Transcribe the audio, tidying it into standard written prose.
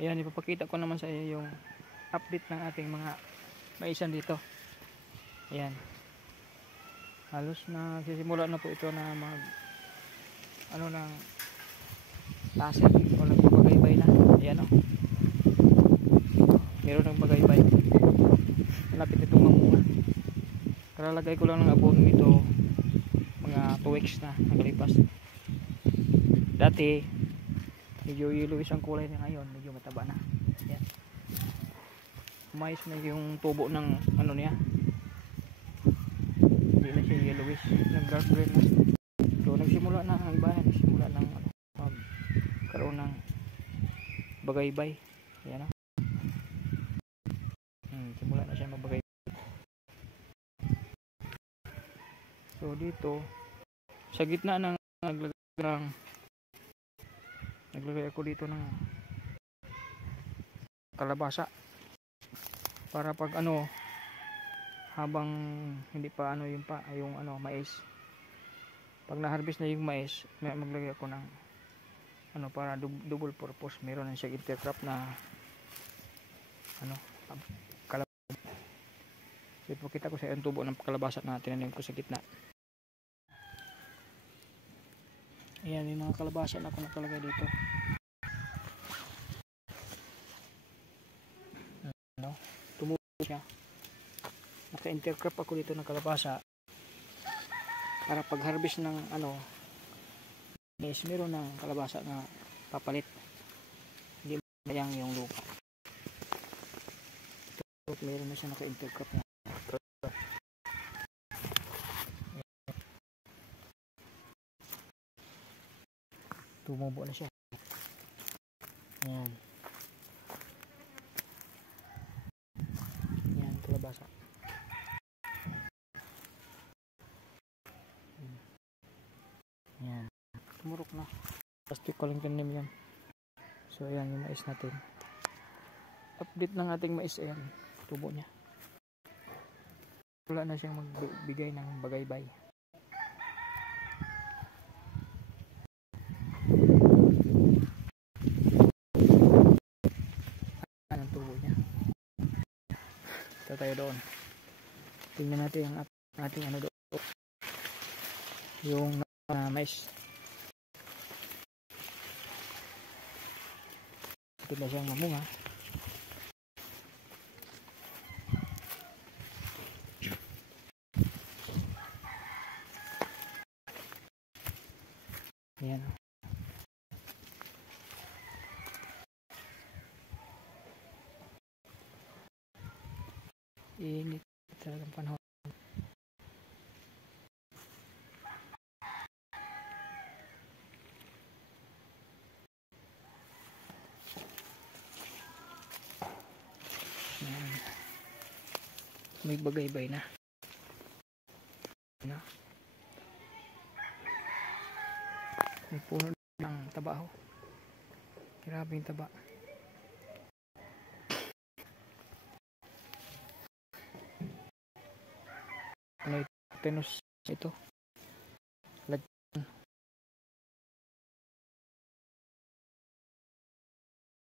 Ayan, ipapakita ko naman sa iyo yung update ng ating mga maisan dito. Ayan. Halos na sisimula na po ito na mag ano ng tasin o nagbabagaybay na. Ayan o. Meron ng bagaybay. Malapit itong mamunga. Kalalagay ko lang ng abono nito mga 2 weeks na naglipas. Dati medyo yellowish ang kulay niya, ngayon medyo mataba na. Ayan. Mais na yung tubo ng ano niya. Hindi na siya yellowish, nag dark green na. So nagsimula na ang iba, nagsimula ng magkaroon ng bagaybay. Ayan o. Simula na siya magbagay. So dito sa gitna ng naglagay ako dito ng kalabasa para pag ano, habang hindi pa ano yung ano mais, pag na-harvest na yung mais, maglagay ako ng ano para double purpose. Meron na siya intercrop na ano kalabasa. Ipakita ko sa yung tubo ng kalabasa na tinanim ko sa gitna. Ayan, may mga kalabasa na ako nakalagay dito. Ano? Tumubo siya. Naka-intercrop ako dito ng kalabasa para pag harvest ng ano is meron ng kalabasa na papalit. Hindi mayang yung lupa. Ito, meron na siya naka-intercrop na. Tumubo na siya. Ayan. Ayan, kalabasa. Ayan. Tumurok na. Plastic ko lang tanim yan. So ayan yung mais natin. Update ng ating mais. Ayan. Tubo niya. Wala na siyang magbigay ng bagaybay. Ayan ang tubo niya. Ito tayo doon. Tingnan natin ang ating ano doon. Yung mais. Ito na siyang mamunga. Ayan. Init talagang panahon. Ayan. May bagaybay na. Ayan. May puno ng taba. Grabe yung taba. Ano ito? Tenus ito.